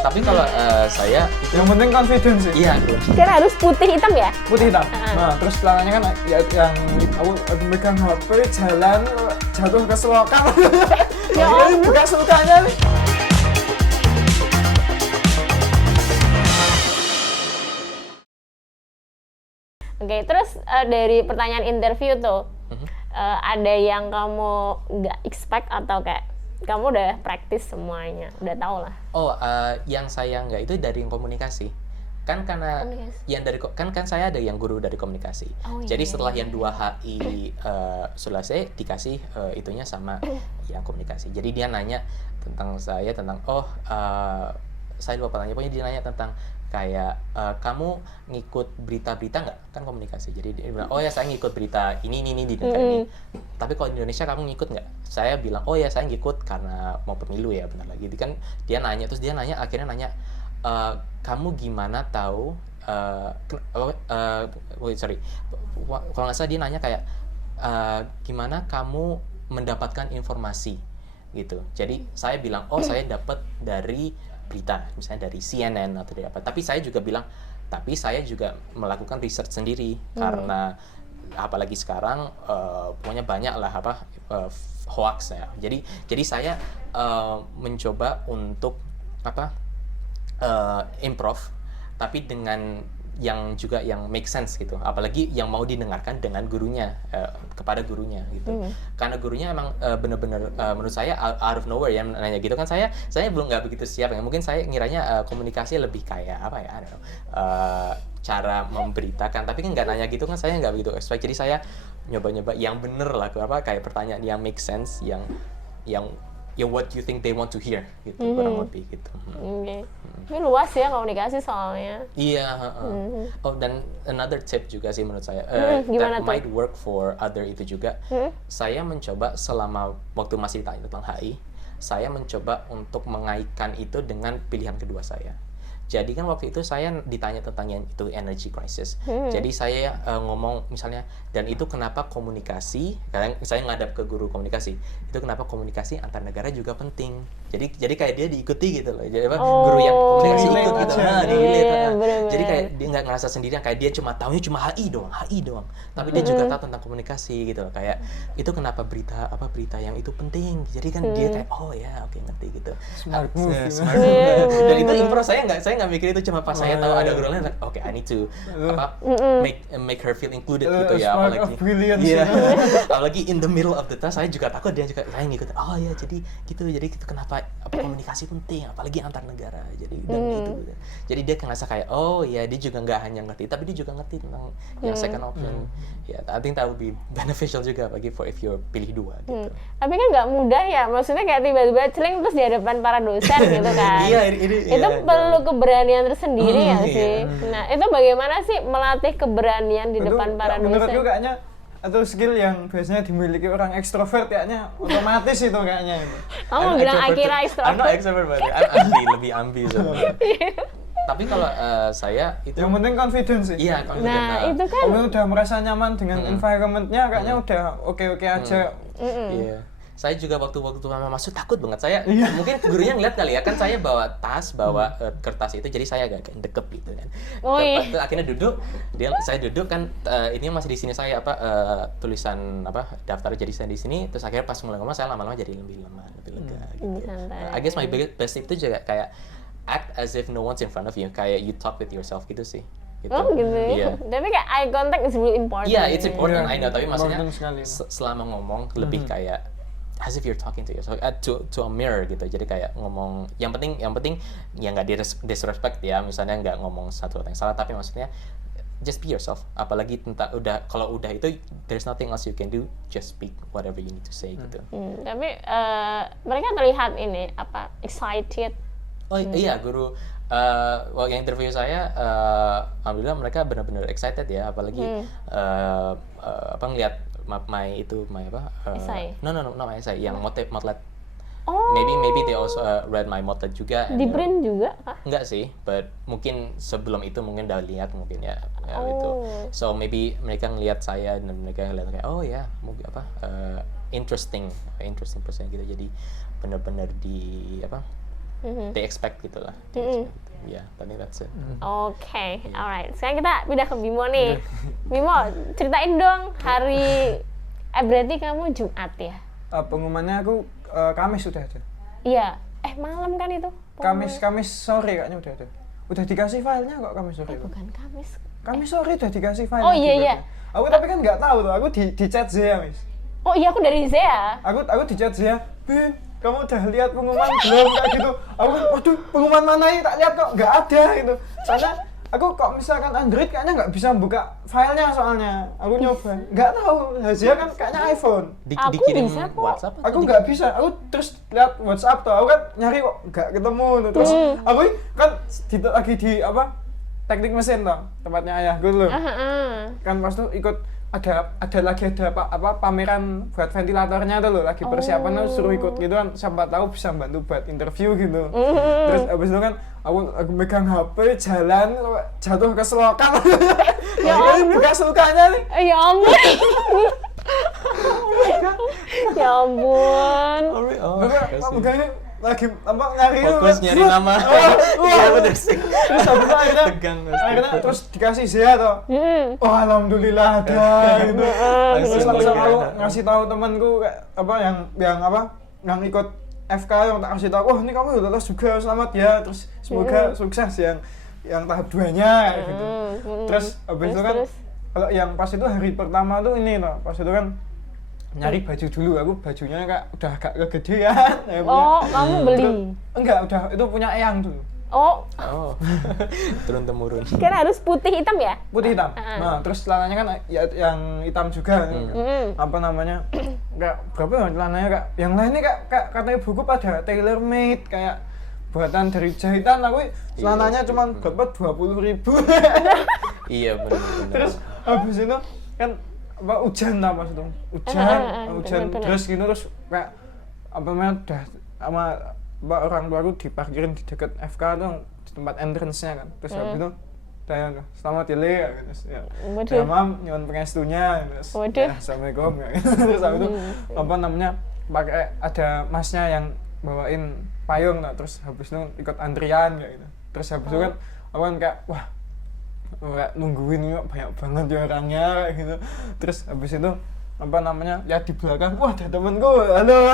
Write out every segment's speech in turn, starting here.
Tapi kalau saya itu Yang penting confidence sih. iya, Kan harus putih hitam ya? Putih hitam. Nah, terus belakangnya kan ya, yang aku megang HP jalan jatuh ke selokan. Ya Ini buka sukanya nih. Oke, terus dari pertanyaan interview tuh, ada yang kamu nggak expect atau kayak kamu udah practice semuanya, udah tau lah. Oh, yang saya nggak itu dari komunikasi. Kan karena Komunikasi. yang dari kan saya ada yang guru dari komunikasi. Oh, Jadi iya. setelah yang 2 HI selesai dikasih itunya sama yang komunikasi. Jadi dia nanya tentang saya tentang saya lupa tanya, pokoknya dia nanya tentang kayak kamu ngikut berita-berita nggak, kan komunikasi. Jadi dia bilang oh ya saya ngikut berita ini di negara ini. Tapi kalau di Indonesia kamu ngikut nggak? Saya bilang oh ya saya ngikut karena mau pemilu ya, benar lagi. Kan dia nanya, terus dia nanya akhirnya nanya kamu gimana tahu kalau nggak salah dia nanya kayak gimana kamu mendapatkan informasi gitu. Jadi saya bilang oh saya dapat dari berita, misalnya dari CNN atau dari apa. Tapi saya juga bilang tapi saya juga melakukan research sendiri karena apalagi sekarang pokoknya banyak lah hoax ya. Jadi saya mencoba untuk improve tapi dengan yang juga yang make sense gitu, apalagi yang mau didengarkan dengan gurunya, kepada gurunya gitu. Karena gurunya emang bener-bener menurut saya out of nowhere ya nanya gitu kan, saya belum nggak begitu siap ya, mungkin saya ngiranya komunikasi lebih kayak apa ya, I don't know, cara memberitakan, tapi kan nggak nanya gitu kan, saya nggak begitu expect. Jadi saya nyoba-nyoba yang bener lah, kayak pertanyaan yang make sense, yang what you think they want to hear gitu, kurang lebih gitu. Oke. Ini luas ya komunikasi soalnya. Iya. Oh, dan another tip juga sih menurut saya gimana that tuh? might work for other itu juga. Saya mencoba selama waktu masih ditanya tentang HI, saya mencoba untuk mengaitkan itu dengan pilihan kedua saya. Jadi kan waktu itu saya ditanya tentang yang itu energy crisis. Jadi saya ngomong misalnya, dan itu kenapa komunikasi, karena saya ngadap ke guru komunikasi, itu kenapa komunikasi antar negara juga penting. Jadi kayak dia diikuti gitu loh. Jadi guru yang komunikasi ikut gitu. Jadi kayak dia nggak ngerasa sendirian, kayak dia cuma tahunya cuma HI doang. Tapi dia juga tahu tentang komunikasi gitu loh. Kayak itu kenapa berita yang itu penting. Jadi kan dia kayak oh ya oke, ngerti gitu. Smart move. Dan itu improv, saya nggak mikir itu, cuma pas saya tahu ada guru lain, oke, I need to make her feel included gitu ya, Spark apalagi of brilliance. iya, apalagi in the middle of the task, saya juga takut, dia juga saya ngikutin, oh ya jadi itu kenapa komunikasi penting, apalagi antar negara, jadi dan itu, jadi dia ngerasa kayak oh ya dia juga nggak hanya ngerti, tapi dia juga ngerti tentang yang second option. Ya, I think that would be beneficial juga bagi if you're pilih dua gitu. Tapi kan nggak mudah ya, maksudnya kayak tiba-tiba celing terus di hadapan para dosen gitu kan. Iya, ini itu perlu keberanian tersendiri ya iya. sih. Nah itu bagaimana sih melatih keberanian di Itu depan para menurutku dosen? kayaknya atau skill yang biasanya dimiliki orang ekstrovert kayaknya otomatis itu kayaknya itu. Kamu bilang Akira I'm not extrovert. extrovert, but I'm lebih ambi sebenarnya. Tapi kalau saya itu Yang penting confidence sih. iya confident. Nah itu kan Kamu udah merasa nyaman dengan environment-nya, kayaknya udah oke-oke aja. Iya. Saya juga waktu pertama masuk takut banget. Saya mungkin gurunya ngeliat kali ya, kan saya bawa tas, bawa kertas itu, jadi saya agak deket gitu kan. Oh, iya. Terus akhirnya saya duduk kan, ini masih di sini saya tulisan daftar, jadi saya di sini. Terus akhirnya pas mulai ngomong saya lama-lama jadi lebih lega gitu. santai. I guess my best tip itu juga kayak act as if no one's in front of you, kayak you talk with yourself gitu sih. Gitu. Oh gitu. Iya. Tapi kayak eye contact is really important. Iya, it's important, Iya, I know. Tapi maksudnya important sekali. selama ngomong lebih kayak as if you're talking to yourself, to a mirror gitu. Jadi kayak ngomong yang penting ya nggak disrespect ya, misalnya nggak ngomong satu yang salah, tapi maksudnya just be yourself. Apalagi kalau udah itu there's nothing else you can do, just speak whatever you need to say gitu. Tapi mereka terlihat ini excited. Oh iya, guru waktu yang interview saya, alhamdulillah mereka benar-benar excited ya, apalagi ngelihat my Essay? No, not my essay, yang motlet. Oh. Maybe they also read my motlet juga. Di print juga kah? Enggak sih, but mungkin sebelum itu mungkin udah lihat mungkin ya gitu. Oh. So maybe mereka ngelihat saya dan mereka ngelihat kayak oh ya mungkin interesting person gitu. Jadi benar-benar they expect gitu lah. They expect. Yeah, I think that's it. Oke, alright. Sekarang kita pindah ke Bimo nih. Bimo, ceritain dong hari, berarti kamu Jumat ya? Pengumumannya aku Kamis sudah ada. Iya. Malam kan itu? Kamis sore kayaknya udah ada. Udah dikasih filenya kok Kamis sore. Bukan Kamis. Kamis sore udah dikasih file. Oh iya. Aku tapi kan nggak tahu tuh. Aku di chat Zea, Miss. Oh iya, aku dari Zea. Aku di chat Zea. Kamu udah lihat pengumuman belum kayak gitu? Aku waduh, pengumuman mana ini tak lihat kok nggak ada gitu. Soalnya aku kok misalkan Android kayaknya nggak bisa buka filenya soalnya. Aku nyoba, nggak tahu. Zea kan kayaknya iPhone. Aku Dikirim bisa kok. WhatsApp. Aku nggak bisa. Aku terus lihat WhatsApp tuh. Aku kan nyari kok nggak ketemu tuh. Terus aku kan lagi di apa? Teknik mesin tuh, tempatnya ayahku loh. Kan pas tuh ikut ada pameran buat ventilatornya tuh loh, lagi persiapan tuh suruh ikut gitu kan, siapa tahu bisa bantu buat interview gitu. Terus abis itu kan aku megang HP jalan jatuh ke selokan. Ini bekas lukanya nih. Ya ampun. Ya ampun. Aku megangnya lagi nyari fokus nyari nama. Iya bener sih. Terus habis itu akhirnya terus dikasih Zea tuh. Oh alhamdulillah ada gitu. Terus langsung aku ngasih tahu temanku kayak apa yang ikut FK yang tak kasih tahu, wah ini kamu udah lulus juga, selamat ya, terus semoga sukses yang tahap 2-nya kayak gitu. Terus habis itu kan kalau yang pas itu hari pertama tuh ini tuh, pas itu kan nyari baju dulu, aku bajunya kayak udah agak kegedean. Oh, kamu beli? Enggak, udah itu punya Eyang dulu. Oh. Turun temurun. Kan harus putih hitam ya? Putih hitam. Nah, terus celananya kan yang hitam juga. Apa namanya? Kayak berapa ya celananya kak? Yang lainnya kak katanya buku pada tailor made kayak buatan dari jahitan. Aku celananya cuma berapa 20.000. Iya benar. Terus habis itu kan hujan lah pas itu hujan terus gitu, terus kayak apa namanya udah sama orang tua aku diparkirin di dekat FK tuh di tempat entrance-nya kan, terus habis itu saya selamat ya Le terus ya mam nyuwun pengestunya terus ya assalamualaikum ya terus habis itu apa namanya pakai ada masnya yang bawain payung lah, terus habis itu ikut antrian kayak gitu, terus habis itu kan aku kan kayak wah kayak nungguin banyak banget ya orangnya kayak gitu. Terus habis itu apa namanya ya di belakang wah ada temenku, halo.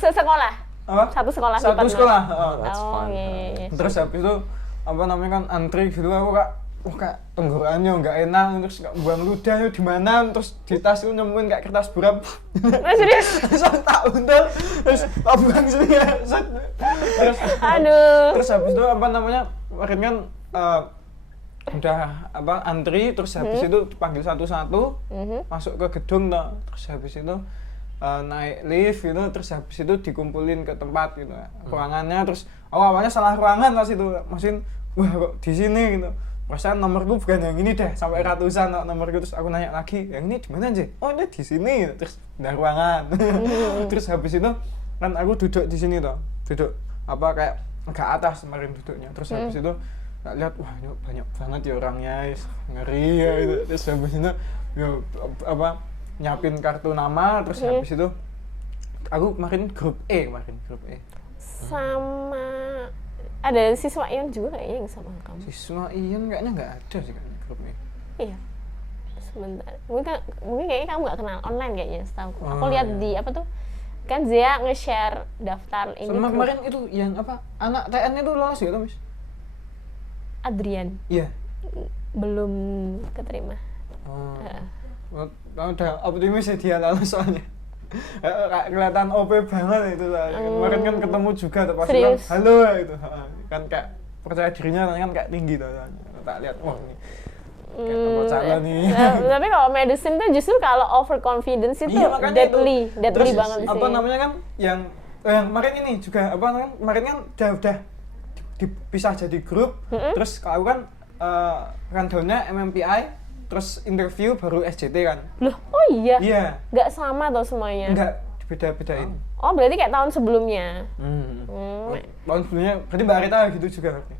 Sekolah? Apa? Satu sekolah? Satu sekolah. That's fun. Iya. Terus habis itu apa namanya kan antri gitu, aku kayak tenggorokannya nggak enak, terus nggak buang ludah di mana, terus di tas itu nemuin kayak kertas buram. Serius? Terus tak untel, terus tak buang sini ya. Terus aduh. Terus habis itu apa namanya kemarin kan udah antri, terus habis itu dipanggil satu-satu masuk ke gedung tuh, terus habis itu naik lift gitu, terus habis itu dikumpulin ke tempat gitu ruangannya, terus awalnya salah ruangan pas itu, masukin wah kok di sini gitu, perasaan nomorku bukan yang ini deh, sampai ratusan nomorku, terus aku nanya lagi yang ini di mana aja, oh ini di sini, terus pindah ruangan. Terus habis itu kan aku duduk di sini tuh, duduk apa kayak agak atas kemarin duduknya, terus habis itu nggak lihat wah ini banyak banget ya orangnya, ngeri ya gitu. Terus habis itu apa nyiapin kartu nama, terus habis itu aku kemarin grup E. Sama ada siswa Ian juga kayaknya yang sama kamu. Siswa Ian kayaknya nggak ada sih kayaknya grup E. Iya. Sebentar. Mungkin kayaknya kamu nggak kenal online kayaknya setahu. Aku lihat di apa tuh? Kan Zea nge-share daftar ini. Sama kemarin itu yang apa? Anak TN itu lolos gitu, Miss? Adrian. Iya. Belum keterima. Udah optimis ya dia lalu soalnya. Kelihatan OP banget itu lah. Kemarin kan ketemu juga tuh pas bilang halo gitu. Kan kayak percaya dirinya kan kayak tinggi tuh. Tak lihat wah ini kayak tempat calon nih. Tapi kalau medicine tuh justru kalau overconfidence itu deadly banget sih. Apa namanya kan yang kemarin ini juga apa namanya kemarin kan udah dipisah jadi grup. Terus kalau aku kan rundown-nya MMPI, terus interview baru SJT kan. Loh, oh iya? Iya. Nggak sama tuh semuanya? Nggak, beda-bedain. Oh, berarti kayak tahun sebelumnya? Tahun sebelumnya, berarti Mbak Arita gitu juga berarti?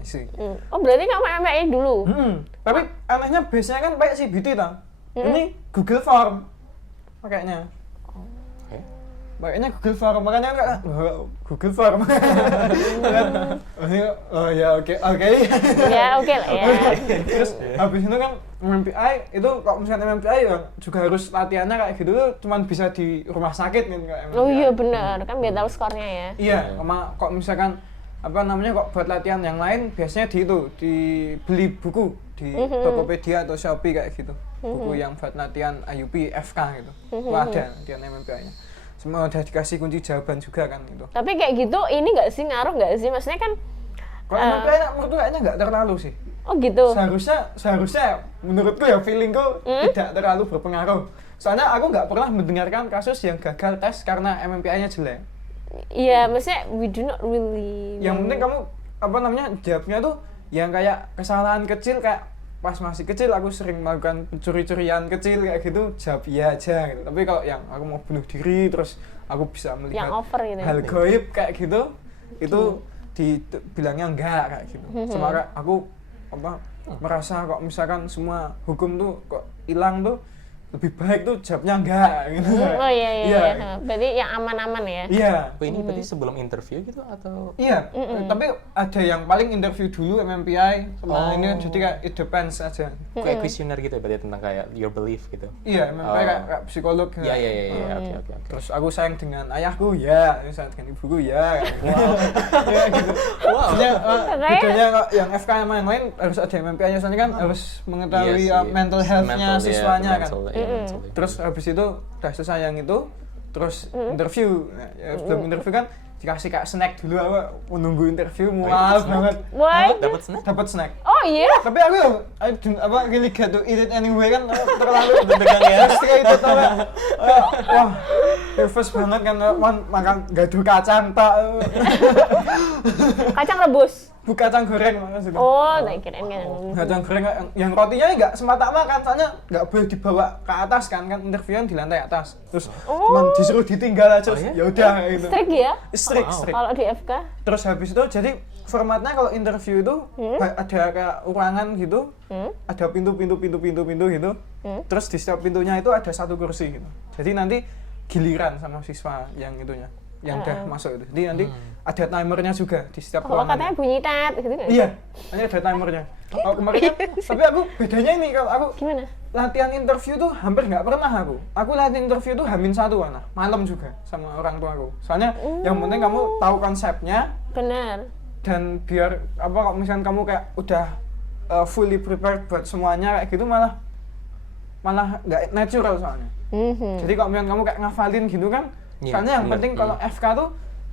Isi. Oh, berarti kamu MPI dulu? Tapi anehnya base-nya kan pakai CBT, ini Google Form pakainya. Okay. Google Form. Terus habis itu apa namanya, kemarin kan yang apa, anak TN itu lolos gitu, Miss? Ada. Ada. Oh. pakainya Google Form, makanya kan Google Form. Oh ya, oke. Ya oke lah ya. Terus habis itu kan MMPI itu kok misalnya MMPI ya juga harus latihannya kayak gitu tuh cuman bisa di rumah sakit kan kayak MMPI. Oh iya benar, kan biar tahu skornya ya. Iya, sama kok misalkan apa namanya kok buat latihan yang lain biasanya dibeli buku di Tokopedia atau Shopee kayak gitu. Buku yang buat latihan IUP, FK gitu. Wah, ada latihan MMPI-nya. Semua udah dikasih kunci jawaban juga kan gitu. Tapi kayak gitu ini nggak sih, ngaruh nggak sih? Maksudnya kan Kalau MMPI menurutku kayaknya nggak terlalu sih. oh gitu. Seharusnya menurutku ya feelingku tidak terlalu berpengaruh. Soalnya aku nggak pernah mendengarkan kasus yang gagal tes karena MMPI-nya jelek. Iya, maksudnya we do not really Yang penting kamu apa namanya jawabnya tuh yang kayak kesalahan kecil kayak pas masih kecil aku sering melakukan pencuri-curian kecil kayak gitu jawab iya aja gitu. Tapi kalau yang aku mau bunuh diri terus aku bisa melihat yang over gitu. hal gaib kayak gitu itu dibilangnya enggak kayak gitu. Sementara aku apa merasa kok misalkan semua hukum tuh kok hilang tuh lebih baik tuh jawabnya enggak gitu. Oh iya. Berarti yang aman-aman ya. Iya. Oh, ini berarti sebelum interview gitu atau? Iya, tapi ada yang paling interview dulu MMPI sama Oh. ini jadi kayak it depends aja. Kayak kuesioner gitu ya berarti tentang kayak your belief gitu. Iya, MMPI kayak psikolog. Iya, oke. Terus aku sayang dengan ayahku, ya. Sayang dengan ibuku, ya. Wow. Ya gitu. Wow. Bedanya kok yang FK sama yang lain harus ada MMPI-nya, soalnya kan harus mengetahui Iya sih. mental health-nya Mental, siswanya kan. mental. Terus habis itu udah selesai yang itu, terus interview. Nah, ya, sebelum interview kan dikasih kayak snack dulu, aku menunggu interview mual banget. What? Dapat snack? Dapat snack. Oh iya. Tapi aku apa really get to eat it anyway kan terlalu deg-degan ya. Terus kayak itu tau gak? Wah, nervous banget kan makan gaduh kacang tak. Kacang rebus. Bu kacang goreng maksudnya. Oh, tak kirain kan. Kacang goreng yang rotinya nggak sempat tak makan, soalnya nggak boleh dibawa ke atas kan interviewan di lantai atas. Terus cuman disuruh ditinggal aja. Oh, iya? Ya udah kayak gitu. Strict ya? Strict. Kalau di FK? Terus habis itu jadi formatnya kalau interview itu ada kayak ruangan gitu, ada pintu gitu. Terus di setiap pintunya itu ada satu kursi gitu. Jadi nanti giliran sama siswa yang itunya, yang udah masuk itu. Jadi nanti ada timernya juga di setiap Oh, ruangan. katanya bunyi tet gitu nggak? Iya, nanti ada timernya. Kalau kemarin kan, tapi aku bedanya ini kalau aku Gimana? latihan interview tuh hampir nggak pernah aku. Aku latihan interview tuh H-1 mana, malam juga sama orang tua aku. Soalnya yang penting kamu tahu konsepnya Benar. dan biar apa kalau misalkan kamu kayak udah fully prepared buat semuanya kayak gitu malah nggak natural soalnya. Jadi kalau misalkan kamu kayak ngafalin gitu kan, Iya, soalnya yang bener. penting kalau FK tuh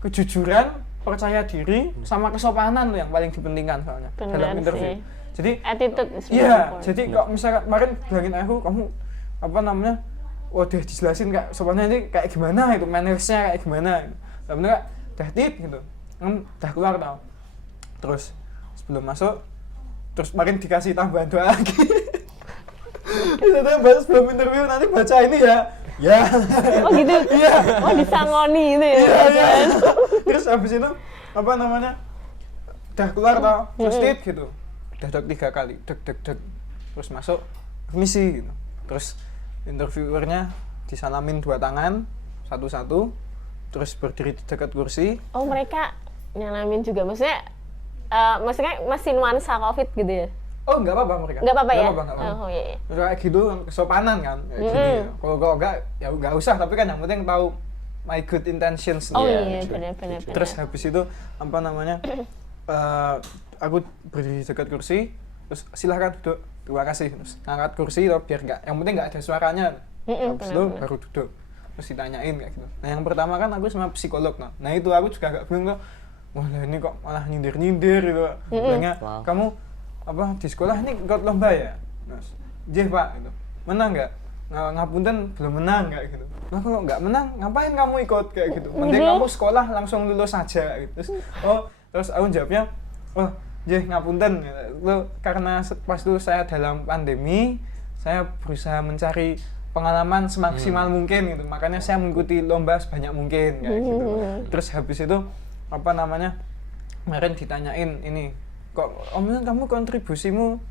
kejujuran, percaya diri, sama kesopanan tuh yang paling dipentingkan soalnya Bener dalam interview. sih. Jadi Attitude is very iya, important. jadi kalau misalkan kemarin bilangin aku, kamu apa namanya, udah dijelasin kayak sopannya ini kayak gimana itu, mannersnya kayak gimana gitu. Dan bener udah tit gitu, udah keluar tau. Terus sebelum masuk, terus kemarin dikasih tambahan doa lagi. Itu bahas sebelum interview nanti baca ini ya. Ya. Oh gitu? Iya. Oh disangoni gitu ya? Iya. Terus habis itu apa namanya? Udah keluar tau, terus tit gitu. Udah 3 kali, deg. Terus masuk, misi gitu. Terus interviewernya disalamin 2 tangan, satu-satu. Terus berdiri di dekat kursi. Oh mereka nyalamin juga, maksudnya masih nuansa COVID gitu ya? Oh, nggak apa-apa mereka. Nggak apa-apa ya? Nggak apa-apa. Oh iya. Terus kayak gitu kesopanan kan. Kayak gini. Kalau nggak, ya nggak usah. Tapi kan yang penting tahu my good intentions. Oh Iya, iya, true. benar. Terus habis itu apa namanya? Aku berdiri di dekat kursi. Terus silahkan duduk. Terima kasih. Terus ngangkat kursi loh, biar nggak. Yang penting nggak ada suaranya. Habis itu benar. baru duduk. Terus ditanyain kayak gitu. Nah yang pertama kan aku sama psikolog. Nah itu aku juga agak bingung tuh. Wah ini kok malah nyindir gitu. Bilangnya, Wow. kamu apa di sekolah ini ikut lomba ya? Terus, "Jeh Pak," gitu. "Menang nggak?" "Ngapunten belum menang," kayak gitu. "Nah kalau nggak menang, ngapain kamu ikut?" kayak gitu. "Mending kamu sekolah langsung lulus saja," gitu. Terus aku jawabnya, "Oh, Jeh ngapunten, lo karena pas itu saya dalam pandemi, saya berusaha mencari pengalaman semaksimal mungkin gitu. Makanya saya mengikuti lomba sebanyak mungkin kayak gitu." Terus habis itu apa namanya? Kemarin ditanyain ini, "Kok Om kamu kontribusimu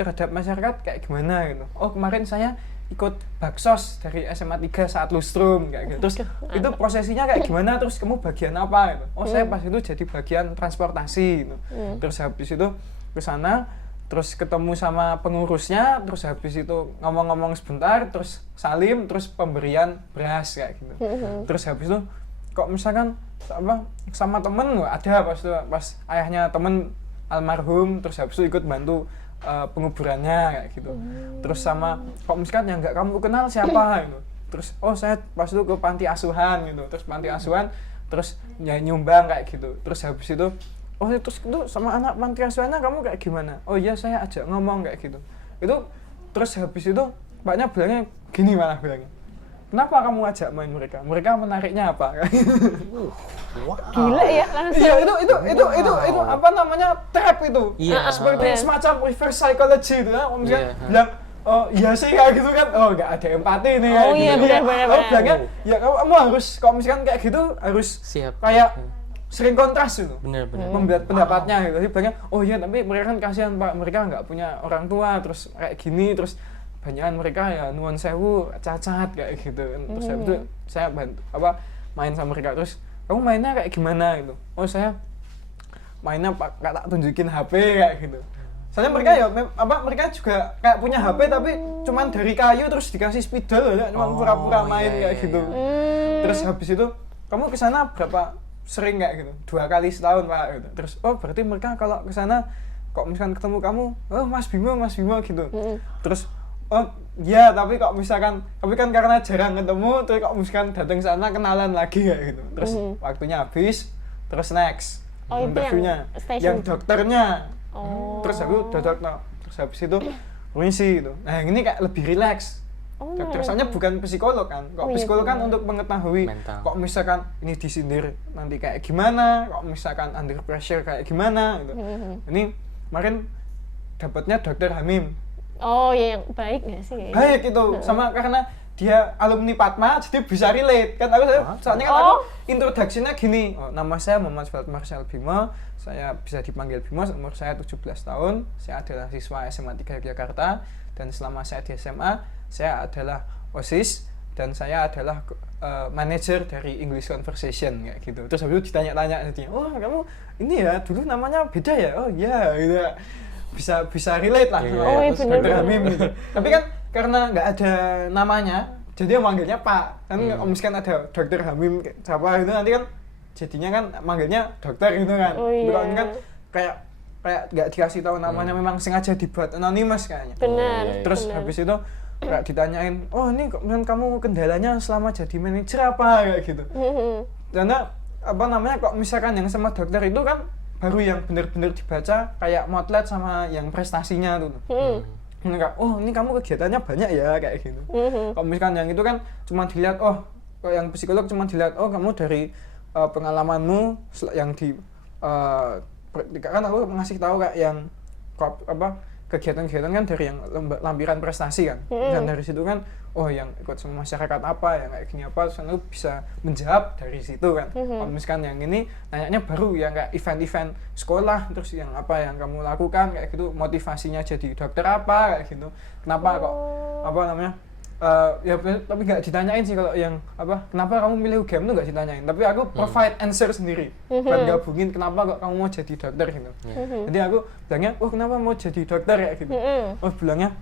terhadap masyarakat kayak gimana gitu?" "Oh kemarin saya ikut baksos dari SMA 3 saat lustrum kayak gitu. Terus itu prosesinya kayak gimana, terus kamu bagian apa gitu. Oh saya pas itu jadi bagian transportasi gitu. Terus habis itu ke sana, terus ketemu sama pengurusnya, terus habis itu ngomong-ngomong sebentar, terus salim, terus pemberian beras kayak gitu. Terus habis itu kok misalkan apa sama temen ada pas ayahnya temen almarhum, terus habis itu ikut bantu penguburannya kayak gitu. Terus sama kok misalkan yang nggak kamu kenal siapa gitu. Terus oh saya pas itu ke panti asuhan gitu. Terus panti asuhan terus nyumbang kayak gitu. Terus habis itu oh terus itu sama anak panti asuhannya kamu kayak gimana? Oh iya saya ajak ngomong kayak gitu. Itu terus habis itu Mbaknya bilangnya gini, malah bilangnya, kenapa kamu ajak main mereka? Mereka menariknya apa? Wow. Gila ya langsung. Iya itu apa namanya trap itu. Iya. Seperti semacam reverse psychology itu ya. Om Iya. bilang oh iya sih kayak gitu kan. Oh nggak ada empati nih kayak Oh, iya, gitu. benar. Kamu bilangnya ya kamu harus kalau misalkan kayak gitu harus Siap. kayak sering kontras gitu. Benar-benar. Membuat pendapatnya gitu. Jadi bilangnya oh iya tapi mereka kan kasihan Pak, mereka nggak punya orang tua terus kayak gini, terus banyakan mereka ya nuwun sewu cacat kayak gitu. Terus habis itu saya bantu apa main sama mereka. Terus kamu mainnya kayak gimana gitu? Oh saya mainnya tak tunjukin HP kayak gitu. Soalnya mereka ya mereka juga kayak punya HP tapi cuman dari kayu terus dikasih spidol ya, cuma pura-pura main kayak gitu. Terus habis itu kamu kesana berapa sering kayak gitu? 2 kali setahun Pak gitu. Terus oh berarti mereka kalau kesana kok misalkan ketemu kamu, oh Mas Bimo gitu. Terus oh iya tapi kok misalkan tapi kan karena jarang ketemu terus kok misalkan datang sana kenalan lagi kayak gitu. Terus waktunya habis terus next Oh, itu interviewnya yang station. yang dokternya. Oh. Terus aku terus habis itu permisi gitu. Nah yang ini kayak lebih relax. Oh, Dokter soalnya bukan psikolog kan. Kok Oh, iya, psikolog kan benar. untuk mengetahui Mental. kok misalkan ini disindir nanti kayak gimana, kok misalkan under pressure kayak gimana gitu. Ini kemarin dapatnya dokter Hamim. Oh ya yang baik nggak sih? Baik itu sama karena dia alumni Padma jadi bisa relate kan aku soalnya kan aku introduksinya gini, oh, nama saya Muhammad Marcel Bimo, saya bisa dipanggil Bimo, umur saya 17 tahun, saya adalah siswa SMA 3 Yogyakarta dan selama saya di SMA saya adalah OSIS dan saya adalah manajer dari English Conversation kayak gitu. Terus habis itu ditanya-tanya jadinya, oh kamu ini ya dulu namanya beda ya, oh iya gitu bisa relate lah Iya, sama oh, iya, Dr. bener-bener. Hamim gitu. Tapi kan karena nggak ada namanya, jadi dia manggilnya Pak. Kan misalkan ada Dr. Hamim siapa itu nanti kan jadinya kan manggilnya dokter gitu kan. Oh, iya. Kalau ini kan kayak nggak dikasih tahu namanya, memang sengaja dibuat anonymous kayaknya. Benar. iya. Terus benar. habis itu kayak ditanyain, oh ini kok kamu kendalanya selama jadi manajer apa kayak gitu. Karena apa namanya kok misalkan yang sama dokter itu kan baru yang benar-benar dibaca kayak motlet sama yang prestasinya tuh. Mereka, oh ini kamu kegiatannya banyak ya kayak gitu. Kalau misalkan yang itu kan cuma dilihat, oh kalau yang psikolog cuma dilihat, oh kamu dari pengalamanmu yang di kan aku ngasih tahu kayak yang kegiatan-kegiatan kan dari yang lampiran prestasi kan. Dan dari situ kan oh yang ikut sama masyarakat apa yang kayak gini apa, terus aku bisa menjawab dari situ kan. Kalau misalkan yang ini nanyanya baru yang kayak event-event sekolah, terus yang apa yang kamu lakukan kayak gitu, motivasinya jadi dokter apa kayak gitu, kenapa kok apa namanya ya tapi nggak ditanyain sih kalau yang apa kenapa kamu milih UGM tuh nggak ditanyain, tapi aku provide answer sendiri buat gabungin kenapa kok kamu mau jadi dokter gitu. Jadi aku bilangnya oh kenapa mau jadi dokter kayak gitu. Oh bilangnya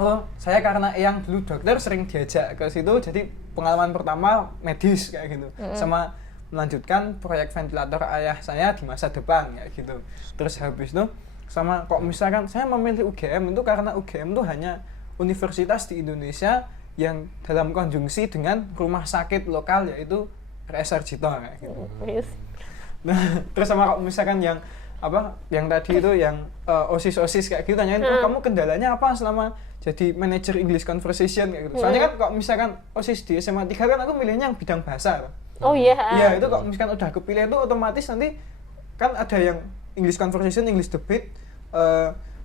oh saya karena yang dulu dokter sering diajak ke situ, jadi pengalaman pertama medis kayak gitu, sama melanjutkan proyek ventilator ayah saya di masa depan kayak gitu. Terus habis itu sama kok misalkan saya memilih UGM itu karena UGM itu hanya universitas di Indonesia yang dalam konjungsi dengan rumah sakit lokal yaitu RS Sarjito kayak gitu. Nah, terus sama kok misalkan yang apa yang tadi itu yang OSIS kayak gitu tanyain, oh, kamu kendalanya apa selama jadi manajer English Conversation kayak gitu. Soalnya kan kok misalkan OSIS di SMA 3 kan aku milihnya yang bidang bahasa. Oh iya. Iya, itu kok misalkan udah kepilih itu otomatis nanti kan ada yang English Conversation, English Debate,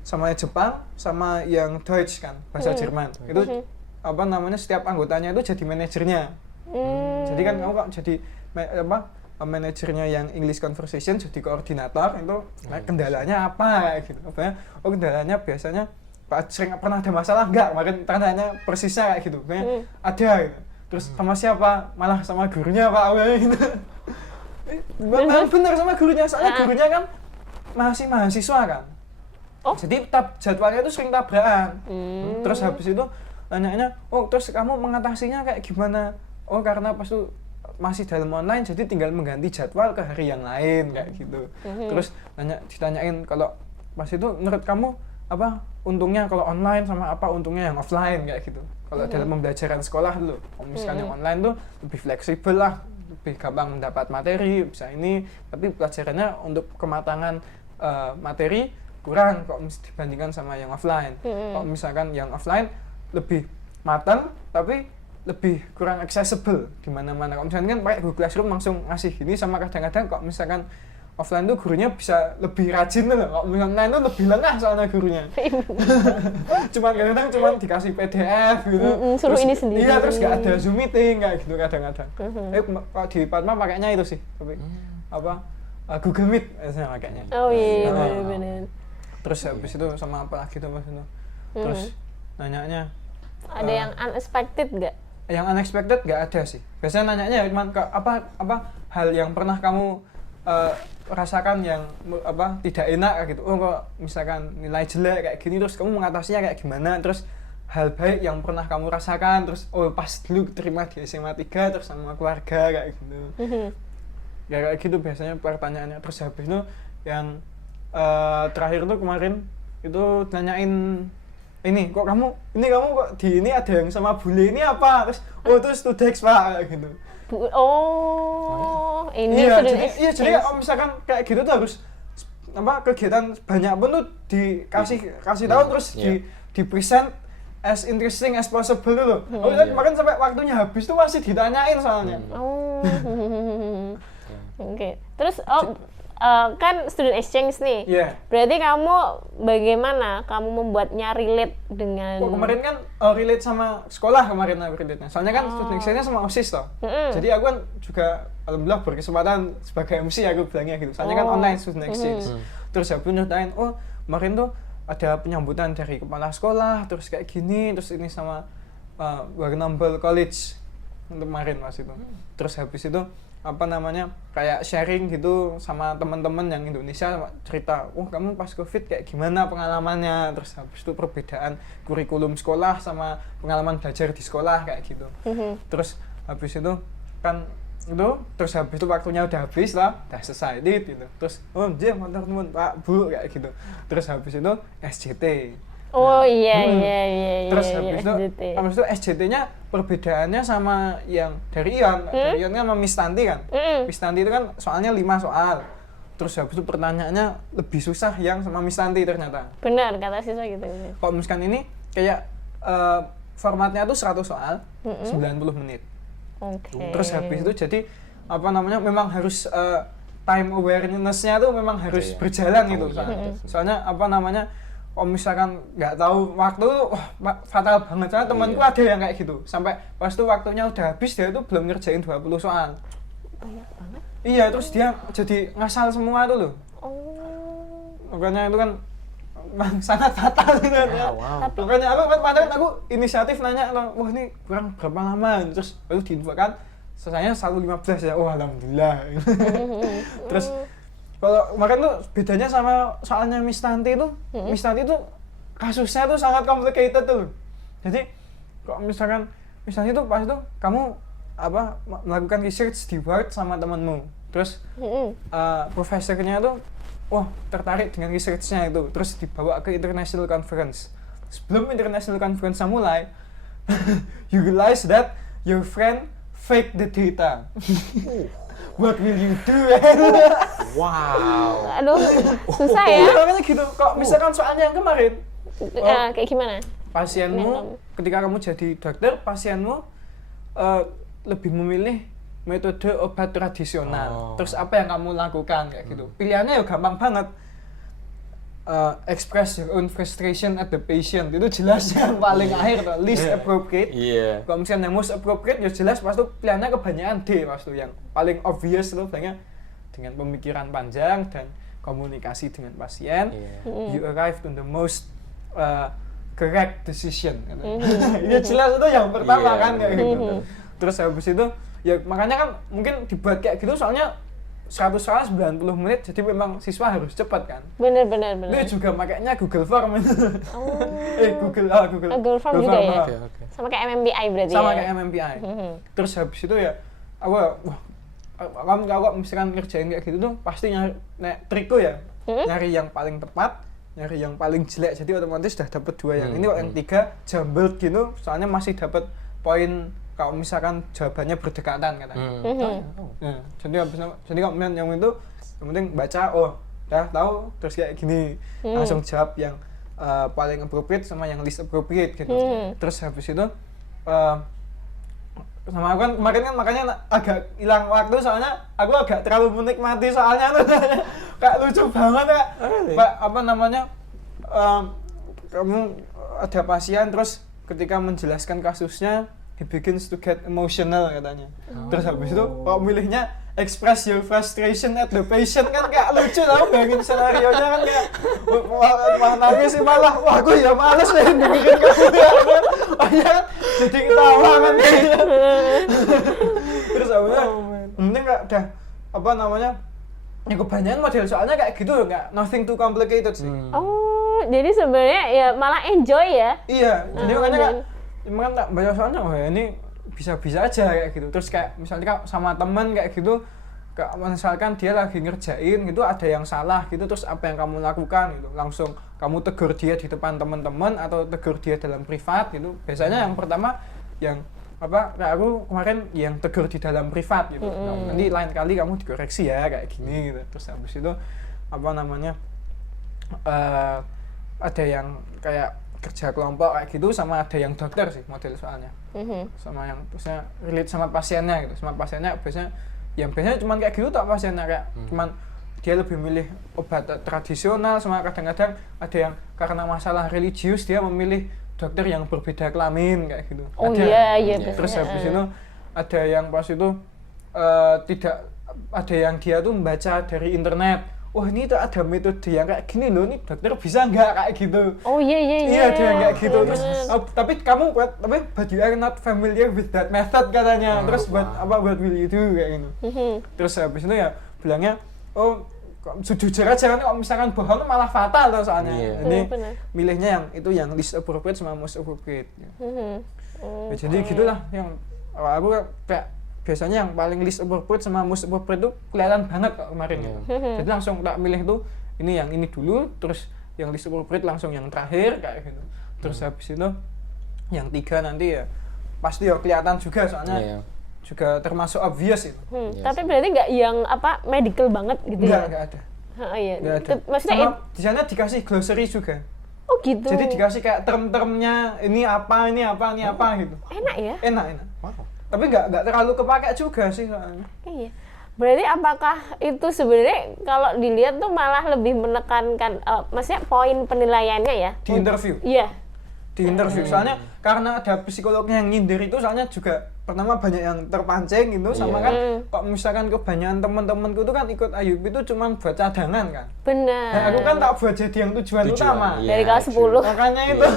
sama Jepang, sama yang Deutsch kan, bahasa Jerman. Itu apa namanya setiap anggotanya itu jadi manajernya. Jadi kan kamu kok jadi manajernya yang English Conversation jadi koordinator itu kendalanya apa gitu. Oh kendalanya biasanya sering pernah ada masalah nggak kemarin tanya persisnya kayak gitu kayaknya ada gitu. Terus sama siapa, malah sama gurunya Pak gitu. Bener sama gurunya, soalnya gurunya kan masih mahasiswa kan. Jadi jadwalnya itu sering tabrakan. Terus habis itu nanya-nanya, oh terus kamu mengatasinya kayak gimana? Oh karena pas itu masih dalam online jadi tinggal mengganti jadwal ke hari yang lain kayak gitu. Terus ditanyain kalau pas itu menurut kamu apa untungnya kalau online sama apa untungnya yang offline kayak gitu. Kalau dalam pembelajaran sekolah dulu, kalau misalnya yang online tuh lebih fleksibel lah, lebih gampang mendapat materi, bisa ini, tapi pelajarannya untuk kematangan materi kurang kok dibandingkan sama yang offline. Kalau misalkan yang offline lebih matang tapi lebih kurang accessible di mana-mana. Kalau misalkan kan pakai Google Classroom langsung ngasih gini, sama kadang-kadang kalau misalkan offline tuh gurunya bisa lebih rajin loh. Kalau online tuh lebih lengah soalnya gurunya. Cuman kadang-kadang cuman dikasih PDF gitu. Suruh terus, ini sendiri. Iya, terus nggak ada Zoom meeting kayak gitu kadang-kadang. Kalau di Padma pakainya itu sih. Tapi Google Meet biasanya pakainya. Oh iya, benar-benar. Terus habis itu sama apa lagi tuh Mas itu? Terus nanyanya ada yang unexpected nggak? Yang unexpected nggak ada sih. Biasanya nanyanya cuma ke apa hal yang pernah kamu rasakan yang tidak enak kayak gitu. Oh kok misalkan nilai jelek kayak gini terus kamu mengatasinya kayak gimana? Terus hal baik yang pernah kamu rasakan terus pas dulu terima di SMA 3 terus sama keluarga kayak gitu. Ya kayak gitu biasanya pertanyaannya. Terus habis itu yang terakhir tuh kemarin itu nanyain ini kok kamu kok di ini ada yang sama bule ini apa? Terus itu Studex Pak kayak gitu. Ini jadi kalau misalkan kayak gitu tuh harus kegiatan banyak pun tuh kasih tahu terus di present as interesting as possible tuh. Bahkan sampai waktunya habis tuh masih ditanyain soalnya. Oke. Terus kan student exchange nih. Iya. Berarti kamu bagaimana kamu membuatnya relate dengan kemarin kan relate sama sekolah kemarin relate-nya. Soalnya kan student exchange-nya sama OSIS toh. Jadi aku kan juga alhamdulillah berkesempatan sebagai MC aku bilangnya gitu. Soalnya kan online student exchange. Terus aku nyatain, kemarin tuh ada penyambutan dari kepala sekolah, terus kayak gini, terus ini sama Warnambel College untuk kemarin Mas itu. Terus habis itu kayak sharing gitu sama teman-teman yang Indonesia cerita, kamu pas COVID kayak gimana pengalamannya, terus habis itu perbedaan kurikulum sekolah sama pengalaman belajar di sekolah kayak gitu. Terus habis itu kan terus habis itu waktunya udah habis lah, udah selesai gitu. Terus mantar teman Pak Bu kayak gitu. Terus habis itu SJT. Iya. Terus habis itu SJT-nya perbedaannya sama yang dari Ion. Dari Ion kan sama Miss Tanti kan. Miss Tanti itu kan soalnya 5 soal. Terus habis itu pertanyaannya lebih susah yang sama Miss Tanti ternyata. Benar, kata siswa gitu. Kalau misalkan ini kayak formatnya tuh 100 soal, 90 menit. Terus habis itu jadi memang harus time awareness-nya tuh memang harus berjalan gitu. Soalnya kalau misalkan nggak tahu waktu, fatal banget. Soalnya temanku ada yang kayak gitu. Sampai pas itu waktunya udah habis, dia tuh belum ngerjain 20 soal. Banyak banget. Iya, terus dia jadi ngasal semua itu loh. Makanya itu kan sangat fatal gitu ya. Makanya aku inisiatif nanya, wah ini kurang berapa lama? Terus baru diinfokan, selesainya 1:15 ya. Alhamdulillah. Terus kalau kemarin tuh bedanya sama soalnya Miss Tanti tuh, Miss Tanti tuh kasusnya tuh sangat complicated tuh. Jadi kalau misalkan Miss Tanti tuh pas itu kamu melakukan research di Word sama temenmu, terus profesornya tuh tertarik dengan researchnya itu, terus dibawa ke international conference. Sebelum international conference mulai, you realize that your friend fake the data. What will you do? Wow. Aduh, susah ya. Makanya gitu. Kok misalkan soalnya yang kemarin, kayak gimana? Pasienmu, ketika kamu jadi dokter, pasienmu lebih memilih metode obat tradisional. Terus apa yang kamu lakukan kayak gitu. Pilihannya ya gampang banget. Express your own frustration at the patient, itu jelas yang paling akhir tuh, least appropriate. Kalau misalnya yang most appropriate ya jelas pas tuh pilihannya kebanyakan D, pas tuh yang paling obvious tuh banyak dengan pemikiran panjang dan komunikasi dengan pasien. You arrive to the most correct decision. Ya jelas itu yang pertama Iya, kan kayak gitu. Mhm. Terus habis itu ya makanya kan mungkin dibuat kayak gitu soalnya 100 soal 90 menit, jadi memang siswa harus cepat kan. Bener. Itu juga makanya Google Form itu. Oh. Google Form juga ya? Oke, oke. Sama kayak MMPI berarti Sama ya? kayak MMPI. Mhm. Terus habis itu ya kalau misalkan ngerjain kayak gitu tuh pasti trikku ya nyari yang paling tepat, nyari yang paling jelek, jadi otomatis sudah dapat 2 yang ini. Kok yang 3 jumbled gitu soalnya masih dapat poin kalau misalkan jawabannya berdekatan katanya. Nah, jadi kalau yang itu yang penting baca, udah tahu, terus kayak gini langsung jawab yang paling appropriate sama yang least appropriate gitu. Terus habis itu sama aku kan kemarin kan makanya agak hilang waktu soalnya aku agak terlalu menikmati soalnya tuh kayak lucu banget ya. Apa namanya kamu ada pasien terus ketika menjelaskan kasusnya he begins to get emotional katanya. Terus habis itu kok milihnya express your frustration at the patient, kan kayak lucu tau, bayangin scenario nya kan kayak malah nangis sih malah, wah aku ya males nih dengerin kamu ya kan. Oh ya jadi ketawa kan kayaknya. Terus habis itu mending gak udah apa namanya ya kebanyakan model soalnya kayak gitu nggak, nothing too complicated sih. Oh, jadi sebenarnya ya malah enjoy ya? Iya, jadi makanya kan emang kan banyak soalnya, wah ini bisa-bisa aja kayak gitu. Terus kayak misalnya sama teman kayak gitu, misalkan dia lagi ngerjain gitu ada yang salah gitu, terus apa yang kamu lakukan gitu, langsung kamu tegur dia di depan teman-teman atau tegur dia dalam privat gitu. Biasanya yang pertama yang apa kayak aku kemarin yang tegur di dalam privat gitu. Nah, nanti lain kali kamu dikoreksi ya kayak gini gitu. Terus habis itu apa namanya ada yang kayak kerja kelompok kayak gitu, sama ada yang dokter sih model soalnya. Sama yang terusnya relate sama pasiennya gitu. Sama pasiennya biasanya cuman kayak gitu tak pasiennya kayak cuman dia lebih milih obat tradisional, sama kadang-kadang ada yang karena masalah religius dia memilih dokter yang berbeda kelamin kayak gitu. Oh ada. iya Terus biasanya. habis itu ada yang pas itu tidak ada yang dia tuh membaca dari internet. Wah ini tuh ada metode yang kayak gini loh, ini dokter bisa nggak kayak gitu. Oh iya. Iya ada yang kayak gitu. Terus Bener. tapi kamu but you are not familiar with that method katanya. Terus what will you do kayak gitu. Terus habis itu ya bilangnya jujur aja kan, kalau misalkan bohong malah fatal loh soalnya. Ini Bener. milihnya yang itu yang least appropriate sama most appropriate. Ya, jadi gitulah yang aku kayak biasanya yang paling least appropriate sama most appropriate itu kelihatan banget kok kemarin gitu. Jadi langsung tak milih tuh ini yang ini dulu, terus yang least appropriate langsung yang terakhir kayak gitu. Terus habis itu yang 3 nanti ya pasti ya kelihatan juga soalnya juga termasuk obvious itu. Tapi berarti nggak yang apa medical banget gitu ya? Enggak ada. Iya. Enggak ada. Maksudnya Sama di sana dikasih glossary juga. oh gitu. Jadi dikasih kayak term-termnya ini apa gitu. Enak ya? Enak. Wow. Tapi nggak terlalu kepake juga sih soalnya. Iya. Berarti apakah itu sebenarnya kalau dilihat tuh malah lebih menekankan, maksudnya poin penilaiannya ya? Di interview. Iya. Di interview soalnya karena ada psikolognya yang nyindir itu, soalnya juga pertama banyak yang terpancing gitu, sama kan kok misalkan kebanyakan teman-temanku itu kan ikut IUP itu cuma buat cadangan kan. Benar. Nah, aku kan tak buat jadi yang tujuan utama. Dari kelas 10. Makanya itu.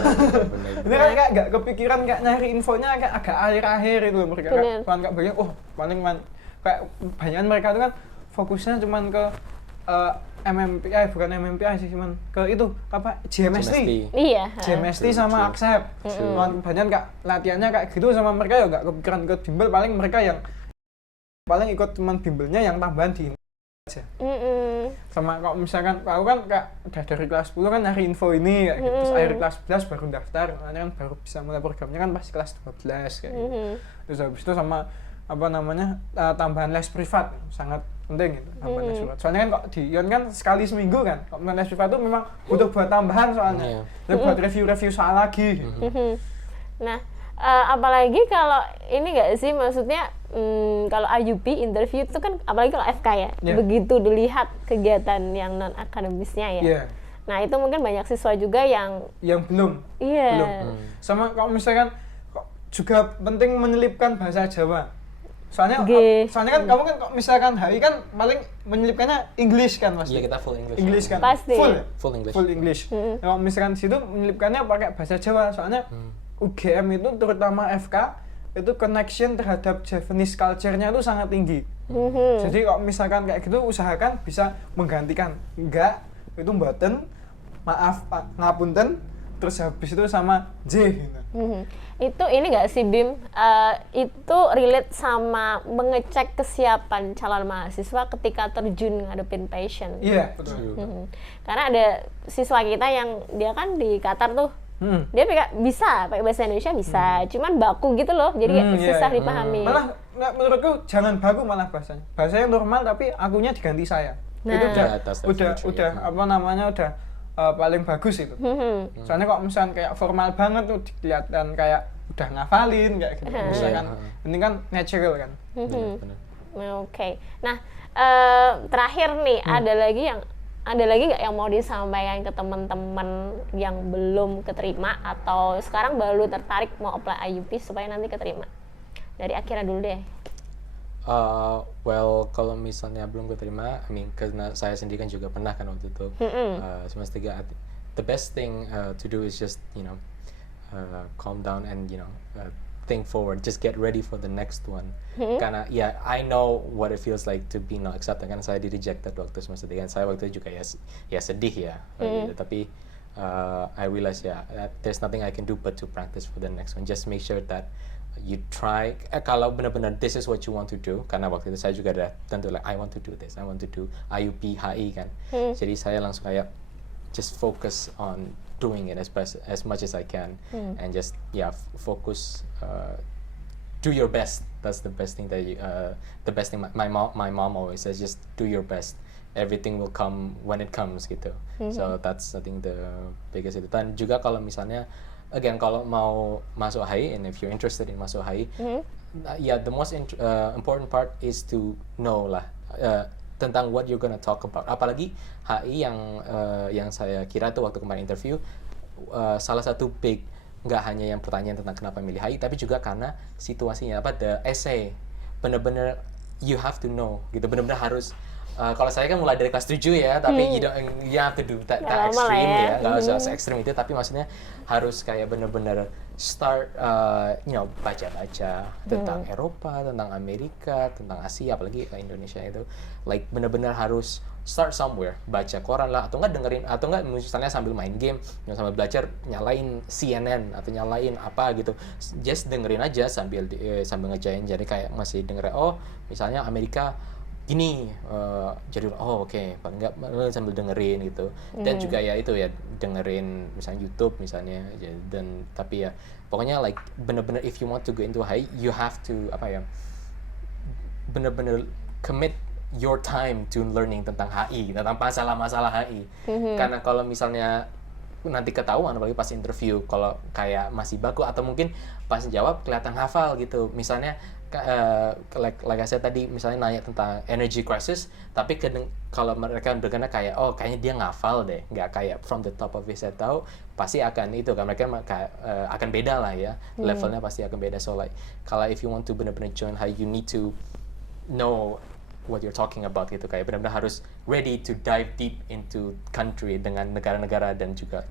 Ini kan kayak gak kepikiran kayak nyari infonya kayak agak akhir-akhir itu loh mereka. Kayak banyak paling kayak banyak mereka itu kan fokusnya cuman ke MMPI, bukan MMPI sih, cuman ke itu apa GMST. Iya. GMST sama Accept. Banyak kak latihannya kayak gitu, sama mereka ya nggak kepikiran ke bimbel, paling mereka yang paling ikut cuman bimbelnya yang tambahan di aja. Sama kalau misalkan aku kan kak udah dari kelas 10 kan nyari info ini kayak gitu. Terus akhir kelas 11 baru daftar, makanya kan baru bisa mulai programnya kan pasti kelas 12 kayak gitu. Terus habis itu sama apa namanya tambahan les privat sangat penting gitu, tambahan les privat. Soalnya kan kok di Ion kan sekali seminggu kan, kok les privat itu memang butuh buat tambahan soalnya. Buat review soal lagi. Gitu. Nah, apalagi kalau ini nggak sih, maksudnya kalau IUP interview itu kan apalagi kalau FK ya, begitu dilihat kegiatan yang non akademisnya ya. Nah itu mungkin banyak siswa juga yang belum. Iya. Sama kalau misalkan juga penting menyelipkan bahasa Jawa. Soalnya kan kamu kan misalkan HI kan paling menyelipkannya English kan pasti. Iya, kita full English. English kan. Pasti. Full English. Full English. Kalau misalkan situ menyelipkannya pakai bahasa Jawa, soalnya UGM itu terutama FK itu connection terhadap Japanese culture-nya itu sangat tinggi. Jadi kalau misalkan kayak gitu usahakan bisa menggantikan enggak itu mboten, maaf Pak, ngapunten, terus habis itu sama J gitu. Itu ini nggak sih Bim, itu relate sama mengecek kesiapan calon mahasiswa ketika terjun ngadepin passion. Iya, betul. Karena ada siswa kita yang dia kan di Qatar tuh, dia bisa pakai bahasa Indonesia bisa, cuman baku gitu loh, jadi kayak susah dipahami. Malah menurutku jangan baku malah bahasanya. Bahasanya normal tapi akunya diganti saya. Nah. Itu Udah apa namanya udah paling bagus itu. Soalnya kok misalkan kayak formal banget tuh kelihatan kayak udah ngafalin kayak gitu. Misalkan ini kan natural kan. Oke. Nah, terakhir nih ada lagi nggak yang mau disampaikan ke teman-teman yang belum keterima atau sekarang baru tertarik mau apply IUP supaya nanti keterima? Dari Akira dulu deh. Well, kalau misalnya belum keterima, karena saya sendiri kan juga pernah kan waktu itu semester 3. The best thing to do is just calm down and think forward. Just get ready for the next one. Karena I know what it feels like to be not accepted. Kan saya di rejected waktu semester 3. Saya waktu itu juga ya sedih ya. Tapi I realize that there's nothing I can do but to practice for the next one. Just make sure that you try, kalau benar-benar this is what you want to do, karena waktu itu saya juga ada tentu like I want to do this, I want to do IUP HI kan. Jadi saya langsung kayak just focus on doing it as much as I can and just focus, do your best. That's the best thing the best thing my mom always says, just do your best. Everything will come when it comes gitu. So that's I think the biggest itu. Dan juga kalau misalnya again, kalau mau masuk HI, and if you're interested in masuk HI, the most important part is to know lah tentang what you're gonna talk about. Apalagi HI yang saya kira tuh waktu kemarin interview, salah satu big, nggak hanya yang pertanyaan tentang kenapa milih HI, tapi juga karena situasinya, the essay, bener-bener you have to know gitu, bener-bener harus. Kalau saya kan mulai dari kelas 7 ya, tapi you have to do that extreme ya, nggak usah ekstrim itu, tapi maksudnya harus kayak bener-bener start, baca-baca tentang Eropa, tentang Amerika, tentang Asia, apalagi Indonesia itu, like bener-bener harus start somewhere, baca koran lah, atau nggak misalnya sambil main game, sambil belajar nyalain CNN atau nyalain apa gitu, just dengerin aja sambil ngejain, jadi kayak masih dengerin, misalnya Amerika gini, jadi oke, paling nggak sambil dengerin gitu. Dan juga ya itu ya, dengerin misalnya YouTube misalnya, dan tapi ya pokoknya like bener-bener if you want to go into HI, you have to bener-bener commit your time to learning tentang HI, tentang masalah-masalah HI. Karena kalau misalnya nanti ketahuan, apalagi pas interview, kalau kayak masih baku atau mungkin pas jawab kelihatan hafal gitu, misalnya like I said tadi, misalnya nanya tentang energy crisis, tapi kalau mereka berkena kayak kayaknya dia ngafal deh, nggak kayak from the top of his head, tahu pasti akan itu kan, mereka akan beda lah ya, levelnya pasti akan beda. So like kalau if you want to benar-benar join HI, you need to know what you're talking about gitu, kayak benar-benar harus ready to dive deep into country dengan negara-negara dan juga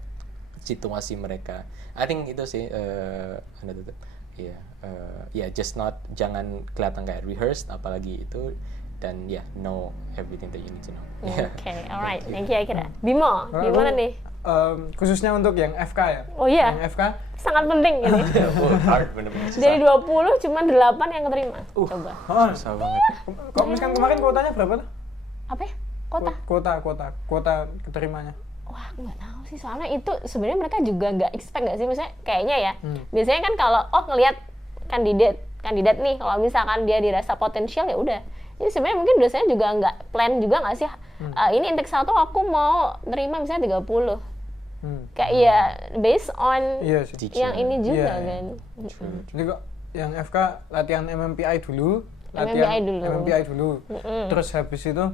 situasi mereka. I think itu sih jangan kelihatan kayak rehearsed, apalagi itu, dan know everything that you need to know. Okay, alright, thank you Akira. Bimo, gimana nih? Khususnya untuk yang FK ya. Oh iya. Yang FK sangat penting ini. Hard, bener-bener susah. Dari 20 cuma 8 yang keterima. Coba. Susah banget. Kok misalkan kemarin kuotanya berapa tuh? Apa ya? Kuota keterimanya. Wah, aku nggak tahu sih, soalnya itu sebenarnya mereka juga nggak expect nggak sih, misalnya kayaknya ya. Biasanya kan kalau ngelihat kandidat nih, kalau misalkan dia dirasa potensial ya udah. Jadi sebenarnya mungkin biasanya juga nggak plan juga nggak sih, ini intake 1 aku mau nerima misalnya 30. Kayak ya based on yang ini juga kan. Jadi kok yang FK latihan MMPI dulu. Terus habis itu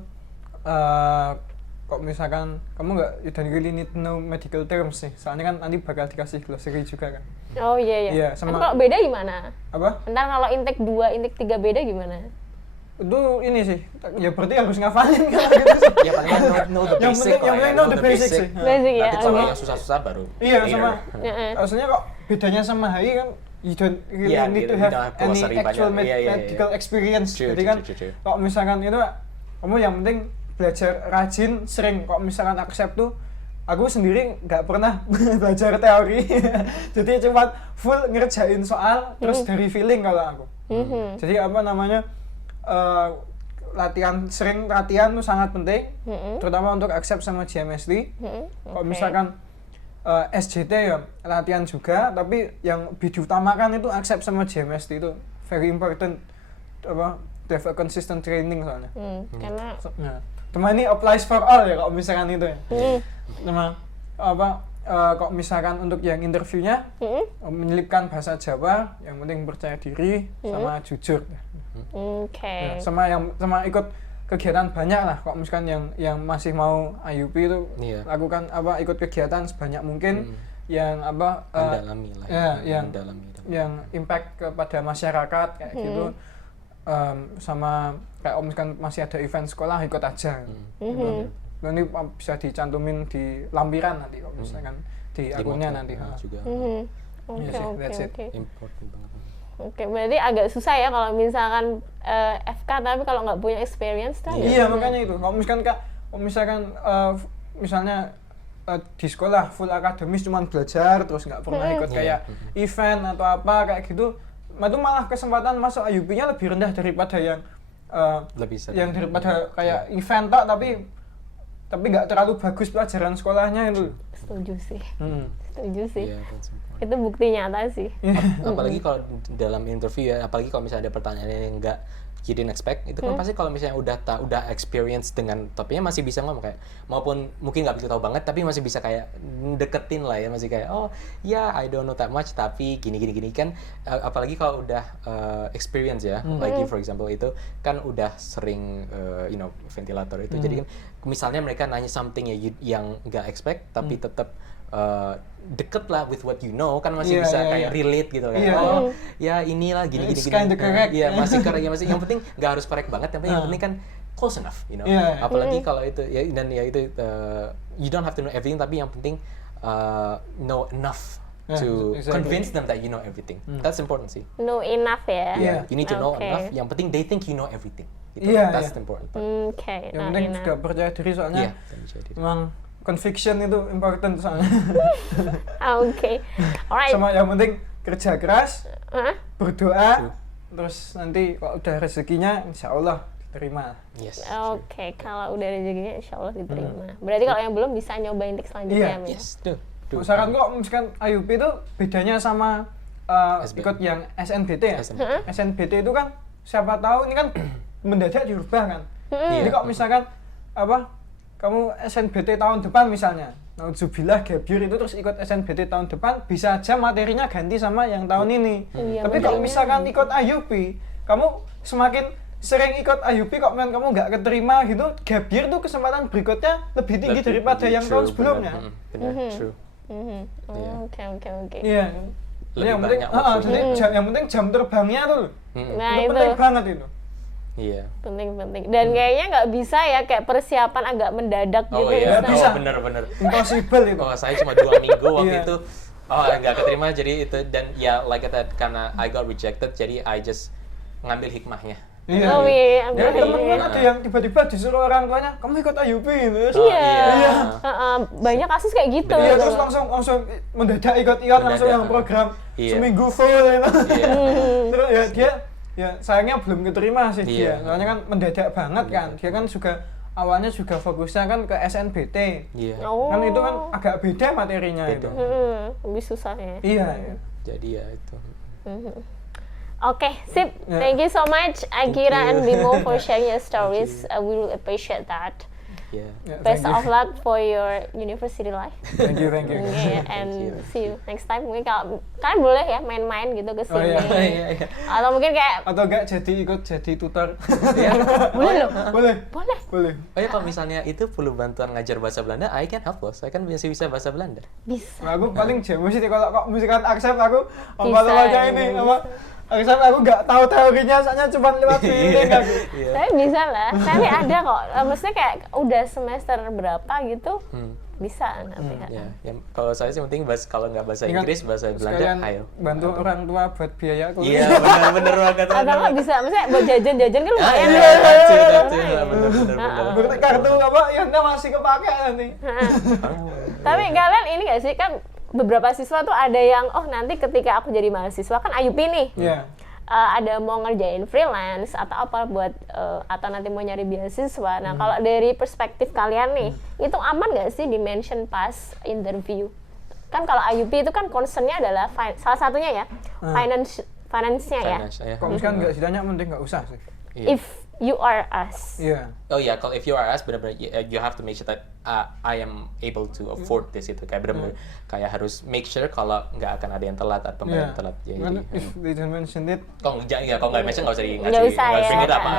kok misalkan kamu nggak, you don't really need to know medical terms sih, soalnya kan nanti bakal dikasih glossary juga kan. Oh iya. Iya, sama- Tapi kalau beda gimana? Apa? Ntar kalau intake 2, intake 3 beda gimana? Itu ini sih, ya berarti harus ngafalin kan gitu sih. Ya paling know the Yang basic penting- yang lah ya, penting know the basic sih. Basic ya. Nanti kalau oke. yang susah-susah baru Iya, later. sama Heeh. maksudnya kok bedanya sama HI kan, you don't really Iya, need gitu, to you have don't have any glossary actual banyak. Iya, iya, iya. medical experience. True, Jadi true, kan true, true. kalau misalkan itu kamu yang penting belajar rajin, sering. Kok misalkan accept tuh, aku sendiri nggak pernah belajar teori. Jadi cuma full ngerjain soal terus dari feeling kalau aku. Jadi apa namanya, sering latihan tuh sangat penting, terutama untuk accept sama GMST. Kalau Oke. misalkan SJT ya latihan juga, tapi yang lebih diutamakan itu accept sama GMST, itu very important, apa, to have a consistent training soalnya. Karena Nah, cuma ini applies for all ya kalau misalkan itu ya. Cuma apa, kok misalkan untuk yang interviewnya menyelipkan bahasa Jawa, yang penting percaya diri sama jujur. oke. Ya, sama ikut kegiatan banyak lah. Kok misalkan yang masih mau IUP itu Iya. lakukan apa, ikut kegiatan sebanyak mungkin yang apa, Mendalami lah ya, mendalami. yang impact kepada masyarakat kayak gitu. Sama kayak misalkan masih ada event sekolah, ikut aja gitu. Nanti bisa dicantumin di lampiran nanti kalau misalkan di akunnya moto, nanti. juga Oke, Iya sih, oke, that's it. oke. important banget. Oke, berarti agak susah ya kalau misalkan FK tapi kalau nggak punya experience tuh. agak Iya, susah. makanya itu. Kalau misalkan misalnya di sekolah full akademis cuman belajar terus nggak pernah ikut kayak event atau apa kayak gitu, itu malah kesempatan masuk IUP-nya lebih rendah daripada yang Lebih sering. yang daripada kayak event tok tapi nggak terlalu bagus pelajaran sekolahnya itu. Setuju sih. Hmm. Setuju sih. Iya, that's important. Itu bukti nyata sih. Apalagi kalau dalam interview ya, apalagi kalau misalnya ada pertanyaan yang enggak you didn't expect, itu kan pasti kalau misalnya udah experience dengan topiknya masih bisa ngomong kayak, maupun mungkin nggak begitu tahu banget tapi masih bisa kayak deketin lah ya, masih kayak oh ya I don't know that much tapi gini kan. Apalagi kalau udah experience ya, like for example itu kan udah sering ventilator itu, jadi kan misalnya mereka nanya something yang nggak expect tapi tetap deket lah with what you know, kan masih Iya, bisa iya, kayak iya. relate gitu kan. Iya. Oh ya inilah gini. It's kinda correct. Iya, masih correct ya, masih yang penting nggak harus correct banget, tapi yang penting kan close enough, you know. Iya. Apalagi kalau itu ya, dan ya itu you don't have to know everything, tapi yang penting know enough Yeah, to exactly. convince them that you know everything. That's important sih. Know enough ya. Iya. You need to know Oke. enough. Yang penting they think you know everything. Gitu. Iya, That's iya. the important part. Oke, Yang know penting enough. juga percaya diri soalnya. Iya, dan jadi. Memang conviction itu important soalnya. Oke. Alright. Sama yang penting kerja keras, Hah? berdoa, terus nanti kalau udah rezekinya insya Allah diterima. Yes. Oke, kalau udah rezekinya insya Allah diterima. Berarti kalau yang belum bisa nyoba intake selanjutnya. Iya. Min. Yes, tuh. Misalkan kok misalkan IUP itu bedanya sama SBM. ikut yang SNBT ya. SNBT. SNBT itu kan siapa tahu ini kan mendadak dirubah kan. Jadi Iya. kok misalkan apa, kamu SNBT tahun depan misalnya, nauzubillah gap year itu terus ikut SNBT tahun depan, bisa aja materinya ganti sama yang tahun ini. Iya, Tapi kalau materinya misalkan ikut IUP, kamu semakin sering ikut IUP kok kamu nggak keterima gitu, gap year tuh kesempatan berikutnya lebih tinggi daripada yang tahun sebelumnya. Benar, true. Iya. Oke. Iya. Lebih Yang penting, banyak waktunya. jadi yang penting jam terbangnya tuh, Nah itu itu penting banget itu. Iya. penting. Dan kayaknya nggak bisa ya kayak persiapan agak mendadak Oh gitu. iya, Nggak bisa. benar. Impossible itu. Oh, saya cuma 2 minggu waktu Iya. itu. Oh, nggak keterima, jadi itu, dan ya like I said, karena I got rejected, jadi I just ngambil hikmahnya. Iya. Oh iya, Ya, ambil temen iya. kan ada yang tiba-tiba disuruh orang tuanya, kamu ikut IUP gitu. Oh, Iya. Banyak kasus kayak gitu. Bener. Iya, terus langsung mendadak ikut langsung yang program Iya. seminggu full gitu. Iya. Terus ya dia ya sayangnya belum keterima sih dia. Iya. Soalnya kan mendadak banget kan. Dia kan juga awalnya juga fokusnya kan ke SNBT. Iya. Oh. Kan itu kan agak beda materinya Beda. itu. Lebih susah ya. Iya, iya. Jadi ya itu. Oke, sip. Yeah. Thank you so much, Akira you. and Bimo, for sharing your stories. We really appreciate that. Yeah. Yeah, Best thank you. of luck for your university life. Thank you, thank you. Okay, and you. see you next time. Mungkin kalau kalian boleh ya main-main gitu ke Oh, sini. iya. Iya. Atau mungkin kayak Atau enggak ikut jadi tutor. boleh loh. Boleh. Boleh. Boleh. Oh ya, kalau misalnya itu perlu bantuan ngajar bahasa Belanda, I can help loh. Saya kan masih bisa bahasa Belanda. Bisa. Nah, aku paling jago sih kalau kok musikan accept aku Bisa, apa ini bisa. apa accept aku nggak tahu teorinya soalnya cuma lewat feeling aku. Iya. Tapi bisa lah. Tapi ada kok. Maksudnya kayak udah semester berapa gitu. Bisa nanti. Ya, kalau saya sih penting kalau nggak bahasa Ingat, Inggris, bahasa Belanda, sekalian ayo. bantu orang tua buat biaya kuliah. Iya, benar banget. Atau nggak bisa, maksudnya buat jajan-jajan kan lumayan. Iya, benar. Berarti kartu apa yang masih kepake nanti. Tapi kalian ini nggak sih, kan beberapa siswa tuh ada yang nanti ketika aku jadi mahasiswa kan IUP nih. Iya. Ada mau ngerjain freelance atau apa buat atau nanti mau nyari beasiswa. Nah, kalau dari perspektif kalian nih, itu aman nggak sih di-mention pas interview? Kan kalau IUP itu kan concern-nya adalah salah satunya ya, finance-nya ya. Kalau misalkan nggak ditanya mending nggak usah sih. Iya. If you are us. Iya. Oh ya, kalau if you are us, benar-benar you have to make sure that I am able to afford this, itu kayak benar-benar kayak harus make sure kalau nggak akan ada yang telat atau pembayaran telat. Ya, Kan jadi, if they don't mention it, kalau nggak mention nggak usah Nggak usah ya. pikir apa.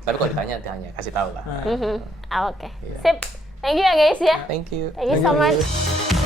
Tapi kalau ditanya, kasih tahu lah. Oke. Sip. Thank you ya guys ya. Thank you. Thank you so much.